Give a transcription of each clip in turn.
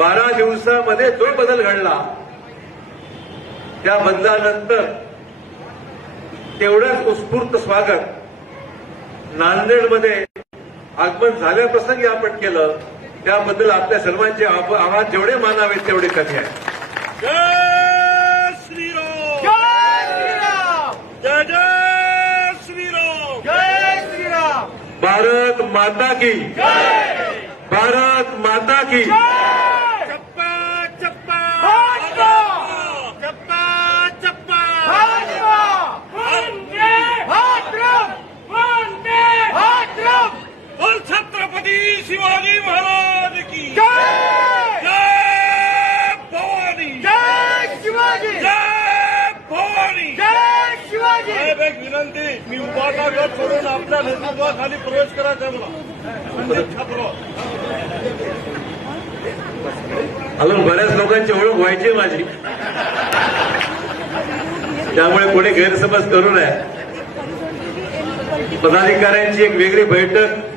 बारा दिवसामध्ये जो बदल घडला त्या बदलानंतर तेवढंच उत्स्फूर्त स्वागत नांदेडमध्ये आगमन झाल्याप्रसंगी आपण केलं. त्याबद्दल आपल्या सर्वांचे आवाज जेवढे मानावेत तेवढे कमी आहे. जय श्रीराम! जय श्रीराम! जय जय श्रीराम! जय श्रीराम! भारत माता की। भारत माता की। शिवाजी महाराज की। जय! जय भवानी। जय शिवाजी! जय भवानी। जय शिवाजी! साहेब एक विनंती मी उभाटा गट करून आपल्या नेतृत्वाखाली प्रवेश करायचा मला. संदीप छात्र अजून बऱ्याच लोकांची ओळख व्हायची माझी. त्यामुळे कोणी गैरसमज करू नये. पदाधिकाऱ्यांची एक वेगळी बैठक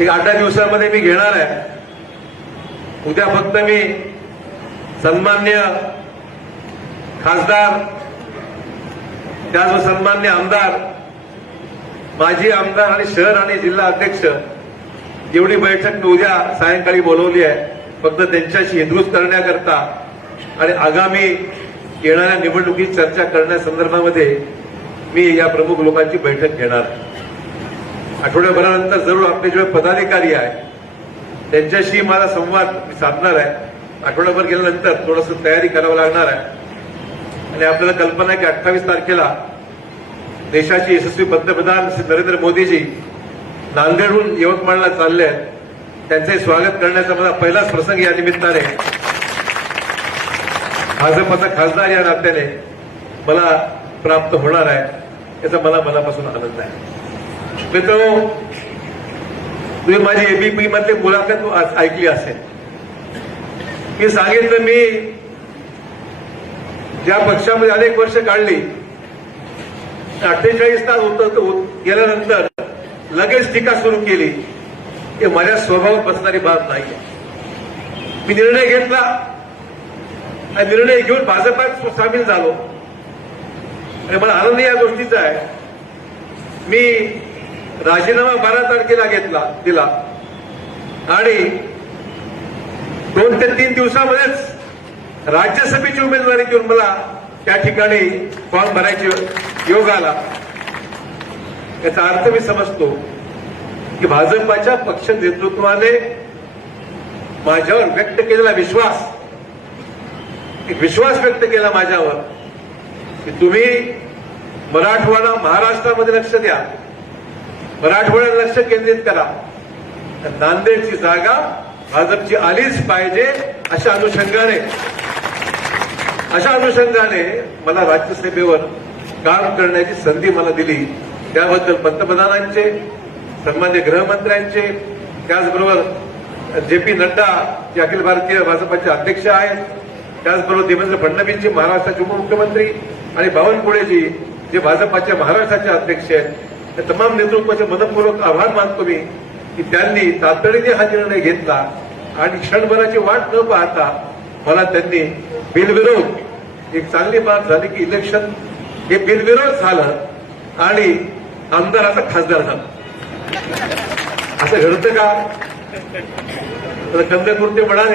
एक आठ दहा दिवसामध्ये मी घेणार आहे उद्या फक्त मी सन्मान्य खासदार त्याचबरोबर सन्मान्य आमदार माजी आमदार आणि शहर आणि जिल्हा अध्यक्ष एवढी बैठक मी उद्या सायंकाळी बोलवली आहे फक्त त्यांच्याशी हिंदूज करण्याकरता आणि आगामी येणाऱ्या निवडणुकीत चर्चा करण्यासंदर्भामध्ये मी या प्रमुख लोकांची बैठक घेणार आहे. आठवड्याभरानंतर जरूर आपले जे पदाधिकारी आहे. त्यांच्याशी मला संवाद मी साधणार आहे. आठवड्याभर गेल्यानंतर थोडस तयारी करावं लागणार आहे. आणि आपल्याला कल्पना आहे की अठ्ठावीस तारखेला देशाचे यशस्वी पंतप्रधान श्री नरेंद्र मोदीजी नांदेडहून यवतमाळला चालले आहेत. त्यांचे स्वागत करण्याचा मला पहिलाच प्रसंग या निमित्ताने. भाजपचा खासदार या नात्याने मला प्राप्त होणार आहे. याचा मला मनापासून आनंद आहे. मित्रांनो तुम्ही माझी एबीपी मधली मुलाखत ऐकली असेल. मी सांगितलं मी ज्या पक्षामध्ये अनेक वर्ष काढली अठ्ठेचाळीस तास होत गेल्यानंतर लगेच टीका सुरू केली हे माझ्या स्वभावात बसणारी बाब नाही मी निर्णय घेतला. आणि निर्णय घेऊन भाजपात सामील झालो. आणि मला आनंद या गोष्टीचा आहे. मी राजीनामा बारा तारखेला घेतला दिला. आणि दोन ते तीन दिवसामध्येच राज्यसभेची उमेदवारी घेऊन मला त्या ठिकाणी फॉर्म भरायची योग आला. याचा अर्थ मी समजतो की भाजपाच्या पक्ष नेतृत्वाने माझ्यावर व्यक्त केलेला विश्वास एक विश्वास व्यक्त केला माझ्यावर की तुम्ही मराठवाडा महाराष्ट्रामध्ये लक्ष द्या. मराठवाड्यात लक्ष केंद्रित करा. नांदेडची जागा भाजपची आलीच पाहिजे अशा अनुषंगाने. अशा अनुषंगाने मला राज्यसभेवर काम करण्याची संधी मला दिली. त्याबद्दल पंतप्रधानांचे सन्मान्य गृहमंत्र्यांचे त्याचबरोबर जे पी नड्डा जे अखिल भारतीय भाजपाचे अध्यक्ष आहेत त्याचबरोबर देवेंद्र फडणवीसजी महाराष्ट्राचे उपमुख्यमंत्री आणि बावनकुळेजी जे भाजपाचे महाराष्ट्राचे अध्यक्ष आहेत या तमाम नेतृत्वाचे मनपूर्वक आभार मानतो मी की त्यांनी तातडीने हा निर्णय घेतला आणि क्षणभराची वाट न पाहता मला त्यांनी बिलविरोध एक चांगली बाब झाली की इलेक्शन हे बिलविरोध झालं आणि आमदार आता खासदार झाला. असं घडतं का? तर कंदकुर्ते म्हणाले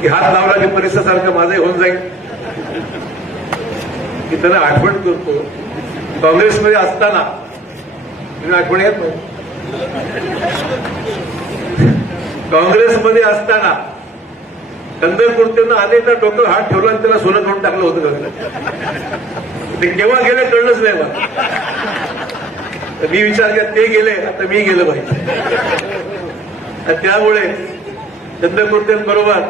की हात लावला की परिसरासारखं माझंही होऊन जाईल. की त्याला आठवण करतो. काँग्रेसमध्ये असताना तुम्ही आठवण येत नाही. काँग्रेसमध्ये असताना कंदकुर्तेनं अनेकदा डोकं हात ठेवला आणि त्याला सोनं करून टाकलं होतं गगनात ते केव्हा गेले कळलंच नाही मला. तर मी विचार केला ते गेले आता मी गेलं पाहिजे. आणि त्यामुळे चंद्रकुर्त्यांबरोबर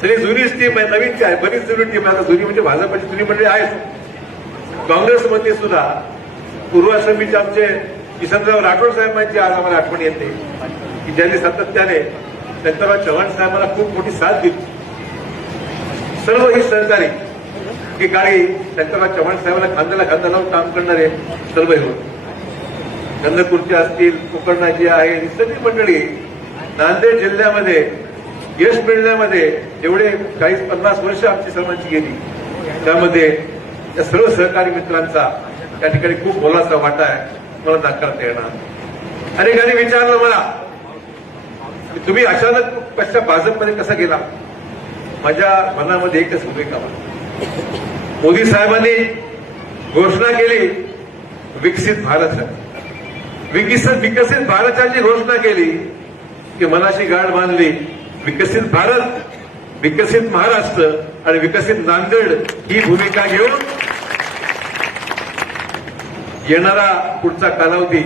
सगळी जुनीच टीम आहे नवीन काय बरीच जुनी टीम आहे. आता जुनी म्हणजे भाजपाची जुनी मंडळी आहेच. काँग्रेसमध्ये सुद्धा पूर्वाश्रमीचे आमचे किसनराव राठोड साहेबांची आज आम्हाला आठवण येते. की ज्यांनी सातत्याने शंकरराव चव्हाण साहेबांना खूप मोठी साथ दिली. सर्व ही सहकारी एकेकाळी शंकरराव चव्हाण साहेबांना खांद्याला खांदा लावून काम करणारे सर्व हे होते. चंद्रपूरचे असतील कोकणाची आहे ही सगळी मंडळी नांदेड जिल्ह्यामध्ये यश मिळण्यामध्ये एवढे चाळीस पन्नास वर्ष आमची सर्वांची गेली. त्यामध्ये या सर्व सहकारी मित्रांचा त्या ठिकाणी खूप मोलाचा वाटा आहे. मला नाकारता येणार. अनेकांनी विचारलं मला. की तुम्ही अचानक कशा भाजपमध्ये कसा गेला? माझ्या मनामध्ये एकच भूमिका मोदी साहेबांनी घोषणा केली विकसित भारत विकसित विकसित भारताची घोषणा केली की मनाशी गाठ बांधली विकसित भारत विकसित महाराष्ट्र आणि विकसित नांदेड ही भूमिका घेऊन येणारा पुढचा कालावधी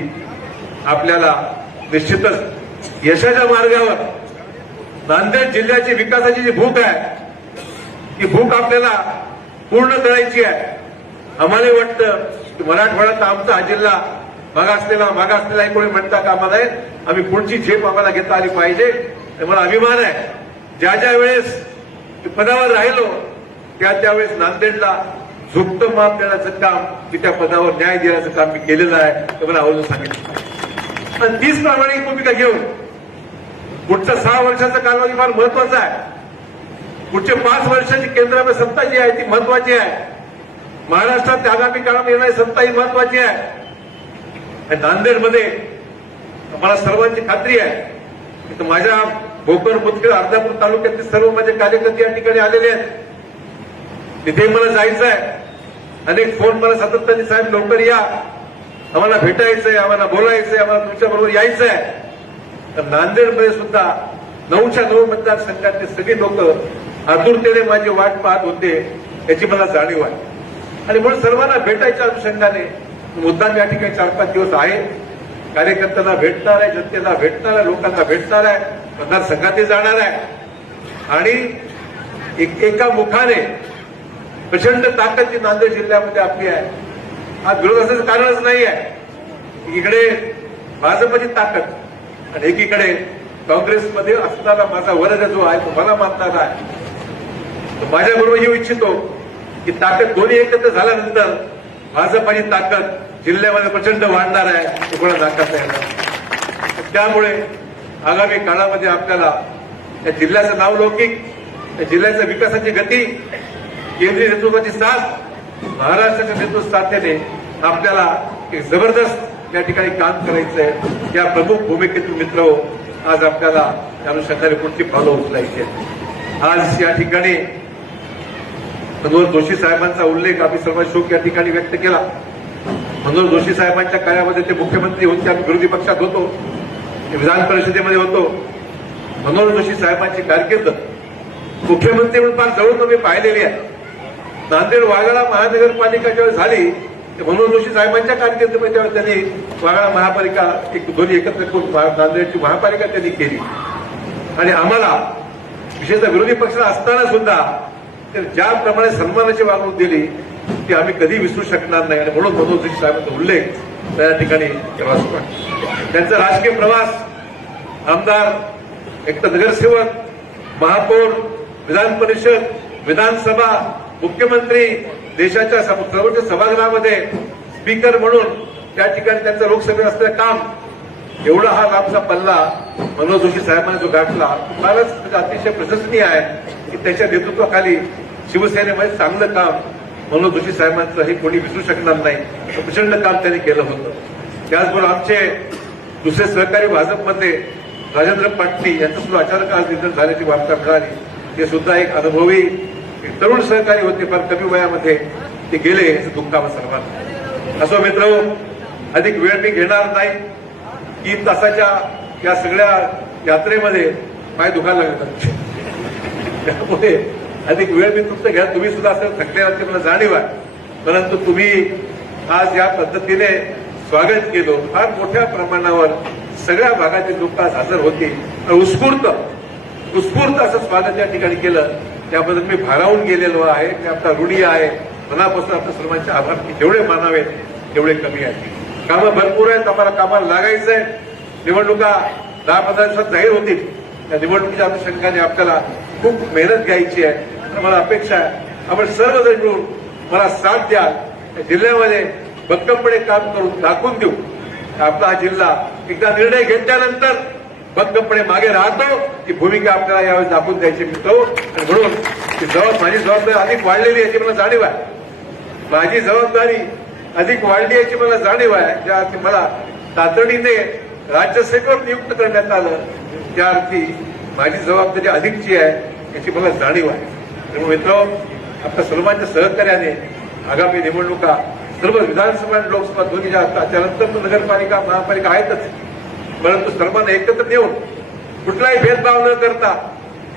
आपल्याला निश्चितच यशाच्या मार्गावर नांदेड जिल्ह्याची विकासाची जी भूक आहे ती भूक आपल्याला पूर्ण करायची आहे. आम्हाला वाटतं की मराठवाड्यात आमचा हा जिल्हा मागासलेला मागासलेला कोणी म्हणता कामा नये. आम्ही पुढची झेप आम्हाला घेता आली पाहिजे. हे मला अभिमान आहे. ज्या ज्या वेळेस पदावर राहिलो त्या त्यावेळेस नांदेडला झुकतं माप देण्याचं काम मी त्या पदावर न्याय देण्याचं काम मी केलेलं आहे ते मला आवर्जून सांगितलं आणि तीच प्रामाणिक भूमिका घेऊन पुढच्या सहा वर्षाचा कालावधी फार महत्त्वाचा आहे. पुढचे पाच वर्षाची केंद्रामध्ये सत्ता जी आहे ती महत्वाची आहे. महाराष्ट्रात आगामी काळात येणारी सत्ता ही महत्वाची आहे. आणि नांदेडमध्ये मला सर्वांची खात्री आहे. की माझ्या भोकर मुदखेड अर्धापूर तालुक्यातील सर्व माझे कार्यकर्ते या ठिकाणी आलेले आहेत. तिथे मला जायचं आहे अनेक फोन मला सातत्याने साहेब लवकर या. आम्हाला भेटायचंय आम्हाला बोलायचंय आम्हाला तुमच्या बरोबर यायचं आहे तर नांदेडमध्ये सुद्धा नऊच्या नऊ मतदारसंघातले सगळे लोक आतुरतेने माझी वाट पाहत होते याची मला जाणीव आहे. आणि म्हणून सर्वांना भेटायच्या अनुषंगाने मुद्दाम या ठिकाणी चार पाच दिवस आहे. कार्यकर्त्यांना भेटणार आहे जनतेला भेटणार आहे लोकांना भेटणार आहे. मतदारसंघातही जाणार आहे. आणि एक एका मुखाने प्रचंड ताकद जी नांदेड जिल्ह्यामध्ये आपली आहे. हा विरोध असण्याचं कारणच नाही आहे. इकडे भाजपची ताकद आणि एकीकडे काँग्रेसमध्ये असणारा माझा वर्ग जो आहे तो मला मानणारा आहे. माझ्याबरोबर येऊ इच्छितो की ताकद दोन्ही एकत्र झाल्यानंतर भाजपाची ताकद जिल्ह्यामध्ये प्रचंड वाढणार आहे ते कोणा नाकारता येणार त्यामुळे आगामी काळामध्ये आपल्याला या जिल्ह्याचं नाव लौकिक या जिल्ह्याच्या विकासाची गती केंद्रीय नेतृत्वाची साथ महाराष्ट्राच्या नेतृत्व साथेने आपल्याला एक जबरदस्त या ठिकाणी काम करायचं आहे या प्रमुख भूमिकेतून मित्र हो, आज आपल्याला त्या अनुषंगाने पुढची पावलं उचलायची आज या ठिकाणी मनोहर जोशी साहेबांचा उल्लेख आम्ही सर्व शोक या ठिकाणी व्यक्त केला. मनोहर जोशी साहेबांच्या कार्यामध्ये ते मुख्यमंत्री होते आम्ही विरोधी पक्षात होतो. विधान परिषदेमध्ये होतो. मनोहर जोशी साहेबांची कारकीर्द. मुख्यमंत्री म्हणून फार जवळ तुम्ही पाहिलेली आहे. नांदेड वाघाळा महानगरपालिका जेव्हा झाली मनोहर जोशी साहेबांच्या कारकिर्दीमध्ये त्यावेळेस त्यांनी वाघाळा महापालिका एक दोन्ही एकत्र करून नांदेडची महापालिका त्यांनी केली. आणि आम्हाला विशेषतः विरोधी पक्षाला असताना सुद्धा ज्याप्रमाणे सन्मानाची वागणूक दिली ती आम्ही कधी विसरू शकणार नाही. आणि म्हणून मनोहर जोशी साहेबांचा उल्लेख त्या ठिकाणी प्रवास असतो. त्यांचा राजकीय प्रवास आमदार एक तर नगरसेवक महापौर विधान परिषद विधानसभा मुख्यमंत्री देशाच्या सर्वोच्च सभागृहामध्ये स्पीकर म्हणून त्या ठिकाणी त्यांचं लोकसभेत असलेलं काम एवढा हा लांबचा पल्ला मनोज जोशी साहेबांनी जो गाठला फारच म्हणजे अतिशय प्रशंसनीय आहे की त्याच्या नेतृत्वाखाली शिवसेनेमध्ये चांगलं काम म्हणून जोशी साहेबांचं हे कोणी विसरू शकणार नाही. प्रचंड काम त्यांनी केलं होतं. त्याचबरोबर आमचे दुसरे सहकारी भाजपमध्ये राजेंद्र पाटणी यांचं सुद्धा अचानक आज निधन झाल्याची वार्ता मिळाली. ते सुद्धा एक अनुभवी एक तरुण सहकारी होते फार कमी वयामध्ये ते गेले याचं दुःख आम्हाला सर्वांना असो मित्र अधिक वेळ मी घेणार नाही. तीन तासाच्या या सगळ्या यात्रेमध्ये पाय दुखायला लागतात त्यामुळे अधिक वेळ मी तुमचं घ्या. तुम्ही सुद्धा असं थकले असते मला जाणीव आहे. परंतु तुम्ही आज या पद्धतीने स्वागत केलं. फार मोठ्या प्रमाणावर सगळ्या भागातील लोक आज हजर होती. उत्स्फूर्त उत्स्फूर्त असं स्वागत या ठिकाणी केलं. त्याबद्दल मी भारावून गेलेलो आहे. मी आपला ऋणी आहे. मनापासून आपल्या सर्वांचे आभार. जेवढे मानावेत तेवढे कमी आहेत कामं भरपूर आहेत. आम्हाला कामाला लागायचं आहे निवडणुका दहा पंधरा दिवसात जाहीर होतील. त्या निवडणुकीच्या अनुषंगाने आपल्याला खूप मेहनत घ्यायची आहे. तर मला अपेक्षा आहे. आपण सर्वजण मिळून मला साथ द्या जिल्ह्यामध्ये भक्कमपणे काम करून दाखवून देऊ. आपला हा जिल्हा एकदा निर्णय घेतल्यानंतर भक्कमपणे मागे राहतो. ती भूमिका आपल्याला यावेळी दाखवून द्यायची मिळतो आणि म्हणून ती जबाब माझी जबाबदारी अधिक वाढलेली याची मला जाणीव आहे. माझी जबाबदारी अधिक वाढली याची मला जाणीव आहे. ज्या अर्थी मला तातडीने राज्यसेवेवर नियुक्त करण्यात आलं त्या अर्थी माझी जबाबदारी अधिकची आहे. याची मला जाणीव आहे. त्यामुळे मित्र आपल्या सर्वांच्या सहकार्याने आगामी निवडणुका सर्व विधानसभा आणि लोकसभा दोन्ही ज्या असतात त्यानंतर नगरपालिका महापालिका आहेतच. परंतु सर्वांना एकत्र नेऊन कुठलाही भेदभाव न करता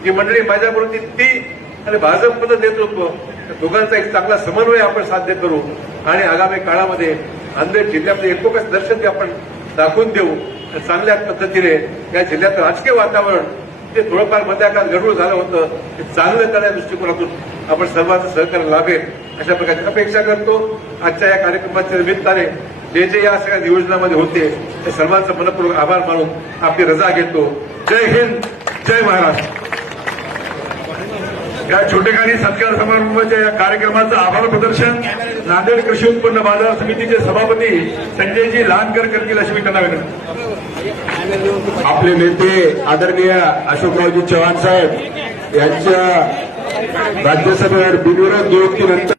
जी मंडळी माझ्याबरोबर ती आणि भाजपचं नेतृत्व दोघांचा एक चांगला समन्वय आपण साध्य करू आणि आगामी काळामध्ये नांदेड जिल्ह्यामध्ये एकोकच दर्शन आपण दाखवून देऊ चांगल्या पद्धतीने या जिल्ह्यात राजकीय वातावरण ते थोडंफार मध्या काळात गडबड झालं होतं. ते चांगलं करण्या दृष्टिकोनातून आपण सर्वांचं सहकार्य लाभेल अशा प्रकारची अपेक्षा करतो. आजच्या या कार्यक्रमाच्या निमित्ताने जे जे या सगळ्या नियोजनामध्ये होते ते सर्वांचा मनपूर्वक आभार मानून आपली रजा घेतो. जय हिंद जय महाराष्ट्र. या छोटेखानी सत्कार समारंभाच्या या कार्यक्रमाचं आभार प्रदर्शन नांदेड कृषी उत्पन्न बाजार समितीचे सभापती संजयजी लहानकर करतील अशी मी त्यांना विनंती. आपले नेते आदरणीय अशोकरावजी चव्हाण साहेब यांच्या राज्यसभेवर बिनविरोध नियुक्तीनंतर